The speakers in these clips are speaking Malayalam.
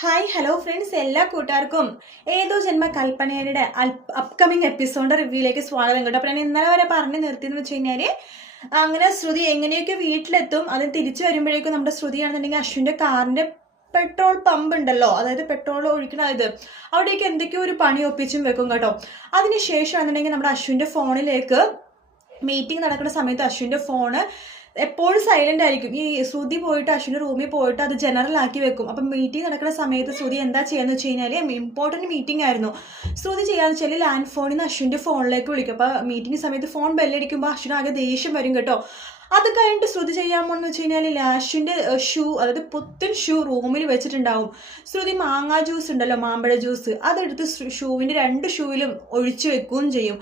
ഹായ് ഹലോ ഫ്രണ്ട്സ്, എല്ലാ കൂട്ടുകാർക്കും ഏതോ ജന്മ കൽപ്പനയുടെ അപ്കമിങ് എപ്പിസോഡ് റിവ്യൂയിലേക്ക് സ്വാഗതം കേട്ടോ. അപ്പോൾ ഞാൻ ഇന്നലെ വരെ പറഞ്ഞു നിർത്തിയെന്ന് വെച്ച് കഴിഞ്ഞാൽ അങ്ങനെ ശ്രുതി എങ്ങനെയൊക്കെ വീട്ടിലെത്തും, അത് തിരിച്ചു വരുമ്പോഴേക്കും നമ്മുടെ ശ്രുതിയാണെന്നുണ്ടെങ്കിൽ അശ്വിൻ്റെ കാറിൻ്റെ പെട്രോൾ പമ്പ് ഉണ്ടല്ലോ, അതായത് പെട്രോൾ ഒഴിക്കണ ഇത് അവിടേക്ക് എന്തൊക്കെയോ ഒരു പണി ഒപ്പിച്ചും വെക്കും കേട്ടോ. അതിനുശേഷം ആണെന്നുണ്ടെങ്കിൽ നമ്മുടെ അശ്വിൻ്റെ ഫോണിലേക്ക് മീറ്റിംഗ് നടക്കുന്ന സമയത്ത് അശ്വിൻ്റെ ഫോണ് എപ്പോഴും സൈലന്റ് ആയിരിക്കും. ഈ ശ്രുതി പോയിട്ട് അശ്വിൻ്റെ റൂമിൽ പോയിട്ട് അത് ജനറൽ ആക്കി വെക്കും. അപ്പം മീറ്റിംഗ് നടക്കുന്ന സമയത്ത് ശ്രുതി എന്താ ചെയ്യാന്ന് വെച്ച് കഴിഞ്ഞാൽ ഇമ്പോർട്ടൻറ്റ് മീറ്റിംഗ് ആയിരുന്നു. ശ്രുതി ചെയ്യാന്ന് വെച്ചാൽ ലാൻഡ് ഫോണിൽ നിന്ന് അശ്വിൻ്റെ ഫോണിലേക്ക് വിളിക്കും. അപ്പോൾ മീറ്റിംഗ് സമയത്ത് ഫോൺ ബെല്ലടിക്കുമ്പോൾ അശ്വിന് ആകെ ദേഷ്യം വരും കേട്ടോ. അത് കഴിഞ്ഞിട്ട് ശ്രുതി ചെയ്യാമോന്ന് വെച്ച് കഴിഞ്ഞാൽ അശ്വിൻ്റെ ഷൂ, അതായത് പുത്തൻ ഷൂ റൂമിൽ വെച്ചിട്ടുണ്ടാവും. ശ്രുതി മാങ്ങാ ജ്യൂസ് ഉണ്ടല്ലോ, മാമ്പഴ ജ്യൂസ്, അതെടുത്ത് ഷൂവിൻ്റെ 2 ഷൂവിലും ഒഴിച്ചു വെക്കുകയും ചെയ്യും.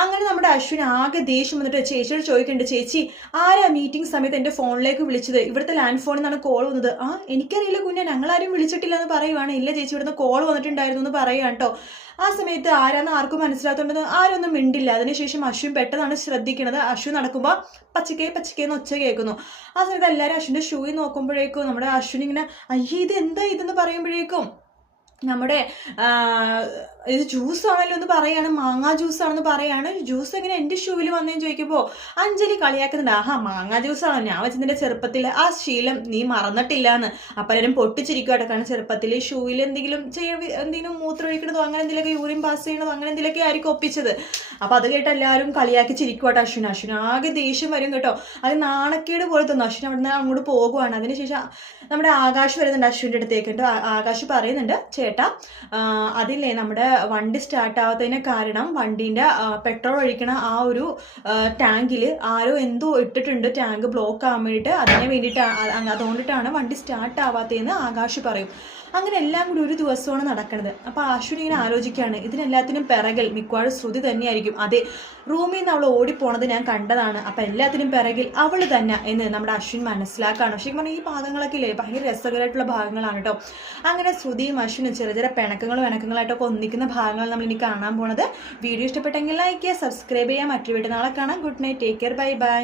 അങ്ങനെ നമ്മുടെ അശ്വിൻ ആകെ ദേഷ്യം വന്നിട്ട് ചേച്ചിയോട് ചോദിക്കുന്നുണ്ട്, ചേച്ചി ആരാ മീറ്റിംഗ് സമയത്ത് എൻ്റെ ഫോണിലേക്ക് വിളിച്ചത്? ഇവിടുത്തെ ലാൻഡ് ഫോണിൽ നിന്നാണ് കോൾ വന്നത്. എനിക്കറിയില്ല കുഞ്ഞാ, ഞങ്ങളാരും വിളിച്ചിട്ടില്ല എന്ന് പറയുവാണ്. ഇല്ല ചേച്ചി, ഇവിടുന്ന് കോൾ വന്നിട്ടുണ്ടായിരുന്നു എന്ന് പറയുക കേട്ടോ. ആ സമയത്ത് ആരാന്ന് ആർക്കും മനസ്സിലാത്തോണ്ടെന്ന് ആരൊന്നും മിണ്ടില്ല. അതിനുശേഷം അശ്വിൻ പെട്ടെന്നാണ് ശ്രദ്ധിക്കുന്നത്. അശ്വിൻ നടക്കുമ്പോൾ പച്ചക്കേന്ന് ഒച്ച കേൾക്കുന്നു. ആ സമയത്ത് എല്ലാവരും അശ്വിൻ്റെ ഷൂയിൽ നോക്കുമ്പോഴേക്കും നമ്മുടെ അശ്വിൻ ഇങ്ങനെ അയ്യേ ഇത് എന്താ ഇതെന്ന് പറയുമ്പോഴേക്കും നമ്മുടെ ഇത് ജ്യൂസ് ആണല്ലോ എന്ന് പറയാണ്, മാങ്ങാ ജ്യൂസ് ആണെന്ന് പറയാണ്. ജ്യൂസ് എങ്ങനെ എൻ്റെ ഷൂവിൽ വന്നേന്ന് ചോദിക്കുമ്പോൾ അഞ്ജലി കളിയാക്കുന്നുണ്ട്. മാങ്ങാ ജ്യൂസാണോ, ഞാൻ വെച്ചതിൻ്റെ ചെറുപ്പത്തിൽ ആ ശീലം നീ മറന്നിട്ടില്ല എന്ന്. അപ്പം എല്ലാവരും പൊട്ടിച്ചിരിക്കുവാട്ടോ. കാരണം ചെറുപ്പത്തിൽ ഷൂവിൽ എന്തെങ്കിലും മൂത്രമൊഴിക്കണതോ അങ്ങനെ എന്തെങ്കിലുമൊക്കെ യൂറിൻ പാസ് ചെയ്യണതോ അങ്ങനെ എന്തെങ്കിലുമൊക്കെ ആയിരിക്കും ഒപ്പിച്ചത്. അപ്പം അത് കേട്ട് എല്ലാവരും കളിയാക്കി ചിരിക്കുവാട്ടോ. അശ്വിൻ ആകെ ദേഷ്യം വരും കേട്ടോ. അത് നാണക്കേട് പോലെ തോന്നും. അശ്വിൻ അവിടെ നിന്ന് അങ്ങോട്ട് പോകുവാണ്. അതിനുശേഷം നമ്മുടെ ആകാശ് വരുന്നുണ്ട് അശ്വിൻ്റെ അടുത്തേക്ക്. ആകാശ് പറയുന്നുണ്ട്, ചേട്ടാ അതില്ലേ നമ്മുടെ വണ്ടി സ്റ്റാർട്ട് ആവാത്തതിന് കാരണം വണ്ടീൻ്റെ പെട്രോൾ ഒഴിക്കണ ആ ഒരു ടാങ്കിൽ ആരോ എന്തോ ഇട്ടിട്ടുണ്ട്, ടാങ്ക് ബ്ലോക്ക് ആവാൻ വേണ്ടിയിട്ട്. അതിന് വേണ്ടിയിട്ട് അതുകൊണ്ടിട്ടാണ് വണ്ടി സ്റ്റാർട്ട് ആവാത്തതെന്ന് ആകാശ് പറയും. അങ്ങനെ എല്ലാം കൂടി ഒരു ദിവസമാണ് നടക്കുന്നത്. അപ്പോൾ അശ്വിൻ ഇങ്ങനെ ആലോചിക്കുകയാണ്, ഇതിനെല്ലാത്തിനും പിറകിൽ മിക്കവാറും ശ്രുതി തന്നെയായിരിക്കും. അതെ, റൂമിൽ നിന്ന് അവൾ ഓടിപ്പോണത് ഞാൻ കണ്ടതാണ്. അപ്പം എല്ലാത്തിനും പിറകിൽ അവൾ തന്നെ എന്ന് നമ്മുടെ അശ്വിൻ മനസ്സിലാക്കുകയാണ്. ശരിക്കും പറഞ്ഞാൽ ഈ ഭാഗങ്ങളൊക്കെ ഇല്ലേ ഭയങ്കര രസകരമായിട്ടുള്ള ഭാഗങ്ങളാണ് കേട്ടോ. അങ്ങനെ ശ്രുതിയും അശ്വിനും ചെറിയ പിണക്കങ്ങളായിട്ടൊക്കെ ഒന്നിക്കുന്ന ഭാഗങ്ങൾ നമ്മൾ ഇനി കാണാൻ പോണത്. വീഡിയോ ഇഷ്ടപ്പെട്ടെങ്കിൽ ലൈക്ക് ചെയ്യുക, സബ്സ്ക്രൈബ് ചെയ്യുക. മറ്റൊരു വീഡിയോ നാളെ കാണാം. Good night, take care, bye bye.